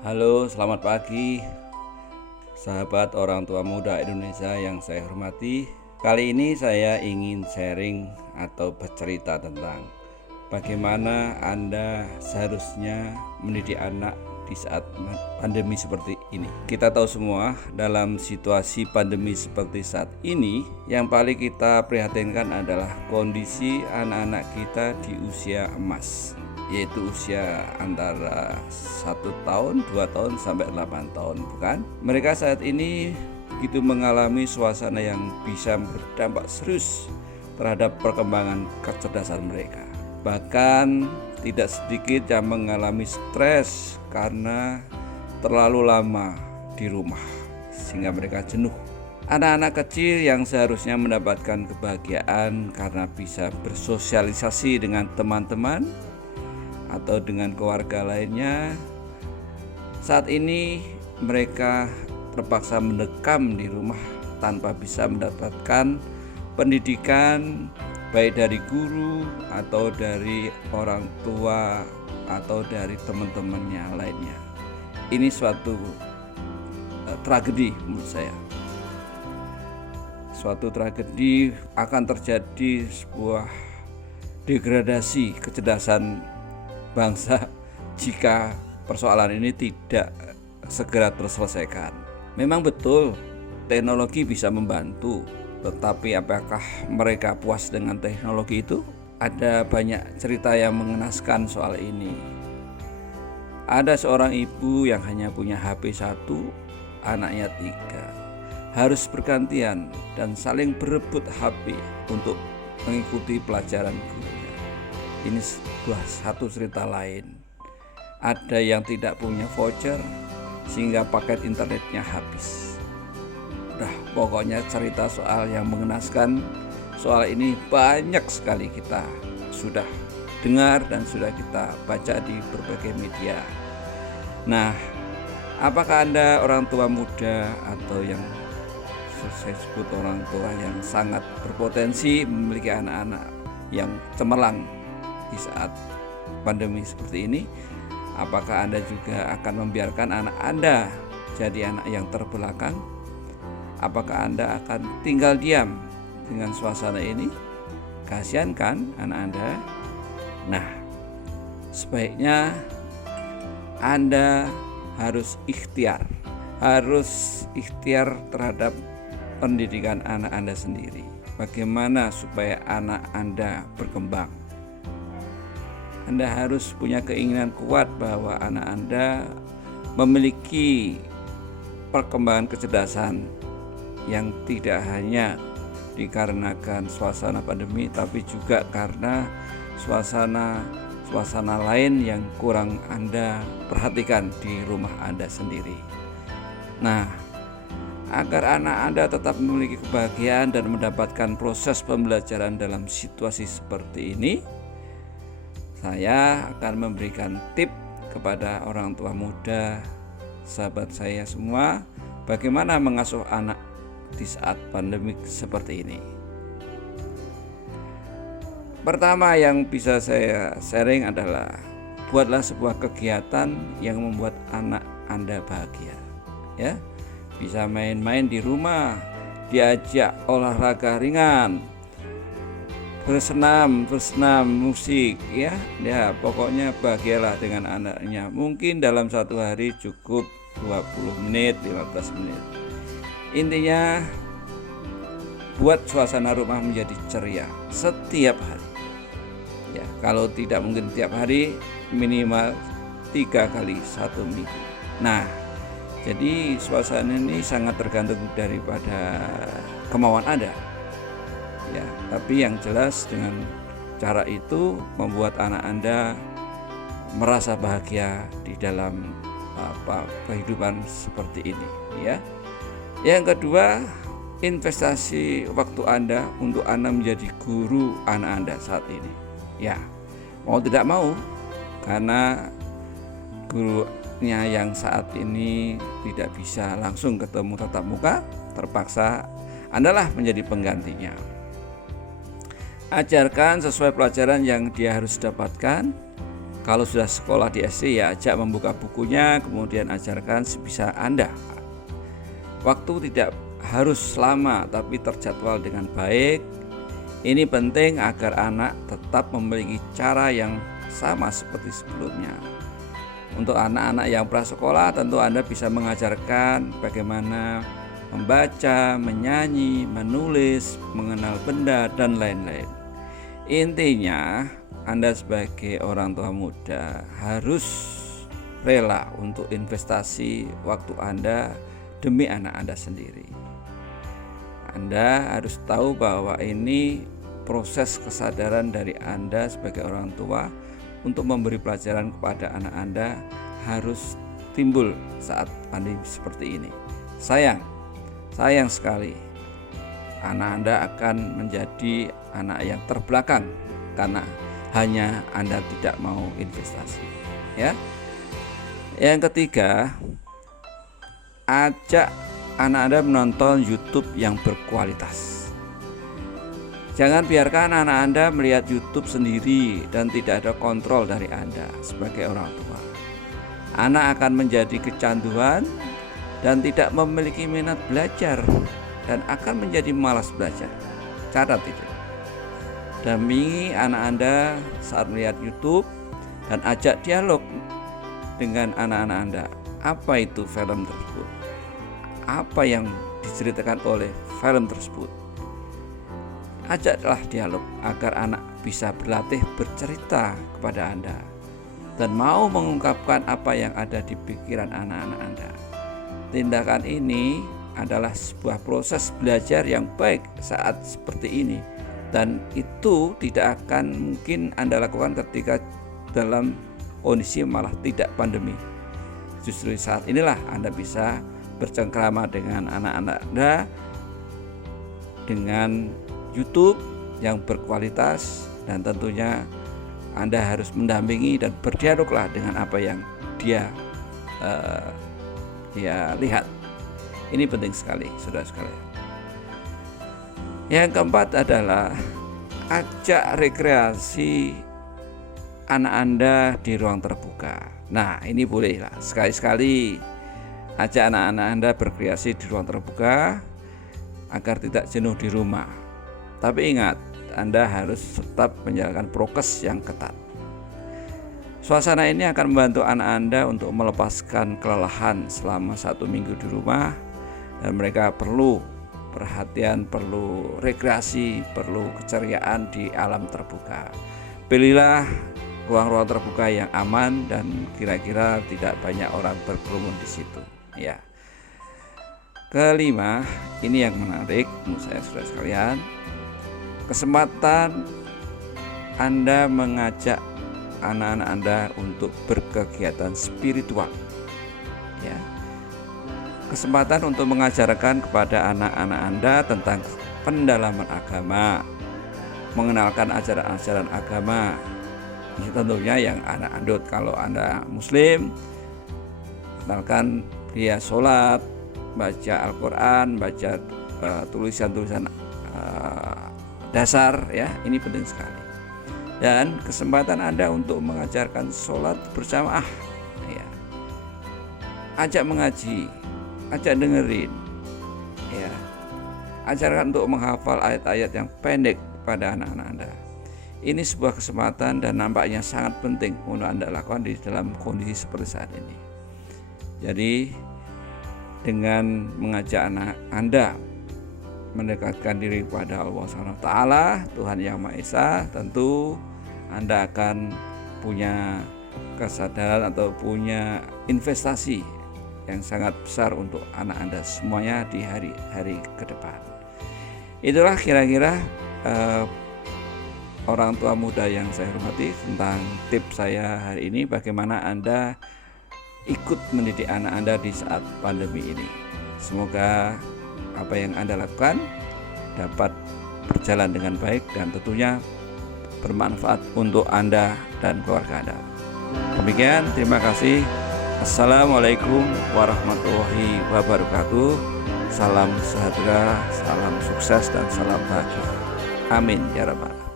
Halo, selamat pagi, sahabat orang tua muda Indonesia yang saya hormati. Kali ini saya ingin sharing atau bercerita tentang bagaimana Anda seharusnya mendidik anak di saat pandemi seperti ini. Kita tahu semua, dalam situasi pandemi seperti saat ini, yang paling kita prihatinkan adalah kondisi anak-anak kita di usia emas, yaitu usia antara 1 tahun, 2 tahun, sampai 8 tahun, bukan? Mereka saat ini begitu mengalami suasana yang bisa berdampak serius terhadap perkembangan kecerdasan mereka. Bahkan tidak sedikit yang mengalami stres karena terlalu lama di rumah sehingga mereka jenuh. Anak-anak kecil yang seharusnya mendapatkan kebahagiaan karena bisa bersosialisasi dengan teman-teman atau dengan keluarga lainnya, saat ini mereka terpaksa mendekam di rumah tanpa bisa mendapatkan pendidikan baik dari guru atau dari orang tua atau dari teman-temannya lainnya. Ini suatu tragedi menurut saya. Suatu tragedi, akan terjadi sebuah degradasi kecerdasan bangsa jika persoalan ini tidak segera terselesaikan. Memang betul teknologi bisa membantu, tetapi apakah mereka puas dengan teknologi itu? Ada banyak cerita yang mengenaskan soal ini. Ada seorang ibu yang hanya punya HP 1, anaknya 3. Harus bergantian dan saling berebut HP untuk mengikuti pelajaran gurunya. Ini satu cerita lain. Ada yang tidak punya voucher sehingga paket internetnya habis. Pokoknya cerita soal yang mengenaskan soal ini banyak sekali kita sudah dengar dan sudah kita baca di berbagai media. Nah, apakah Anda orang tua muda atau yang saya sebut orang tua yang sangat berpotensi memiliki anak-anak yang cemerlang di saat pandemi seperti ini? Apakah Anda juga akan membiarkan anak Anda jadi anak yang terbelakang? Apakah Anda akan tinggal diam dengan suasana ini? Kasihan kan anak Anda? Nah, sebaiknya Anda harus ikhtiar terhadap pendidikan anak Anda sendiri. Bagaimana supaya anak Anda berkembang? Anda harus punya keinginan kuat bahwa anak Anda memiliki perkembangan kecerdasan yang tidak hanya dikarenakan suasana pandemi, tapi juga karena suasana lain yang kurang Anda perhatikan di rumah Anda sendiri. Nah, agar anak Anda tetap memiliki kebahagiaan dan mendapatkan proses pembelajaran dalam situasi seperti ini, saya akan memberikan tip kepada orang tua muda, sahabat saya semua, bagaimana mengasuh anak di saat pandemik seperti ini. Pertama yang bisa saya sharing adalah buatlah sebuah kegiatan yang membuat anak Anda bahagia. Ya, bisa main-main di rumah, diajak olahraga ringan, bersenam musik, ya pokoknya bahagialah dengan anaknya. Mungkin dalam satu hari cukup 20 menit, 15 menit. Intinya buat suasana rumah menjadi ceria setiap hari. Ya, kalau tidak mungkin tiap hari, minimal 3 kali 1 minggu. Nah, jadi suasana ini sangat tergantung daripada kemauan Anda. Ya, tapi yang jelas dengan cara itu membuat anak Anda merasa bahagia di dalam kehidupan seperti ini, ya. Yang kedua, investasi waktu Anda untuk Anda menjadi guru anak Anda saat ini. Ya, mau tidak mau, karena gurunya yang saat ini tidak bisa langsung ketemu tatap muka, terpaksa Andalah menjadi penggantinya. Ajarkan sesuai pelajaran yang dia harus dapatkan, Kalau sudah sekolah di SD ya ajak membuka bukunya, kemudian ajarkan sebisa Anda. Waktu tidak harus lama tapi terjadwal dengan baik. Ini penting agar anak tetap memiliki cara yang sama seperti sebelumnya. Untuk anak-anak yang prasekolah tentu Anda bisa mengajarkan bagaimana membaca, menyanyi, menulis, mengenal benda, dan lain-lain. Intinya Anda sebagai orang tua muda harus rela untuk investasi waktu Anda demi anak Anda sendiri. Anda harus tahu bahwa ini proses kesadaran dari Anda sebagai orang tua untuk memberi pelajaran kepada anak Anda harus timbul saat pandemi seperti ini. Sayang sekali anak Anda akan menjadi anak yang terbelakang karena hanya Anda tidak mau investasi, ya. Yang ketiga, ajak anak Anda menonton YouTube yang berkualitas. Jangan biarkan anak Anda melihat YouTube sendiri dan tidak ada kontrol dari Anda sebagai orang tua. Anak akan menjadi kecanduan dan tidak memiliki minat belajar dan akan menjadi malas belajar. Catat itu. Dampingi anak Anda saat melihat YouTube dan ajak dialog dengan anak-anak Anda. Apa itu film tersebut? Apa yang diceritakan oleh film tersebut? Ajaklah dialog agar anak bisa berlatih bercerita kepada Anda dan mau mengungkapkan apa yang ada di pikiran anak-anak Anda. Tindakan ini adalah sebuah proses belajar yang baik saat seperti ini, dan itu tidak akan mungkin Anda lakukan ketika dalam kondisi malah tidak pandemi. Justru saat inilah Anda bisa bercengkrama dengan anak-anak Anda dengan YouTube yang berkualitas, dan tentunya Anda harus mendampingi dan berdialoglah dengan apa yang dia lihat. Ini penting sekali, saudara sekalian. Yang keempat adalah ajak rekreasi anak Anda di ruang terbuka. Nah, ini bolehlah sekali-sekali ajak anak-anak Anda berkreasi di ruang terbuka agar tidak jenuh di rumah. Tapi ingat, Anda harus tetap menjalankan prokes yang ketat. Suasana ini akan membantu anak Anda untuk melepaskan kelelahan selama 1 minggu di rumah, dan mereka perlu perhatian, perlu rekreasi, perlu keceriaan di alam terbuka. Pilihlah ruang-ruang terbuka yang aman dan kira-kira tidak banyak orang berkerumun di situ, ya. Kelima, ini yang menarik menurut saya, saudara sekalian. Kesempatan Anda mengajak anak-anak Anda untuk berkegiatan spiritual, ya. Kesempatan untuk mengajarkan kepada anak-anak Anda tentang pendalaman agama, mengenalkan ajaran-ajaran agama. Ini tentunya yang anak andut. Kalau Anda Muslim, kenalkan dia sholat, baca Al-Quran, baca tulisan-tulisan dasar, ya. Ini penting sekali. Dan kesempatan Anda untuk mengajarkan sholat berjamaah, ya. Ajak mengaji, ajak dengerin, ya. Ajarkan untuk menghafal ayat-ayat yang pendek pada anak-anak Anda. Ini sebuah kesempatan dan nampaknya sangat penting untuk Anda lakukan di dalam kondisi seperti saat ini. Jadi dengan mengajak anak Anda mendekatkan diri kepada Allah SWT, Tuhan Yang Maha Esa, tentu Anda akan punya kesadaran atau punya investasi yang sangat besar untuk anak Anda semuanya di hari-hari ke depan. Itulah kira-kira orang tua muda yang saya hormati tentang tips saya hari ini, bagaimana Anda ikut mendidik anak Anda di saat pandemi ini. Semoga apa yang Anda lakukan dapat berjalan dengan baik dan tentunya bermanfaat untuk Anda dan keluarga Anda. Demikian, terima kasih. Assalamualaikum warahmatullahi wabarakatuh. Salam sejahtera, salam sukses, dan salam bahagia. Amin ya rabbal alamin.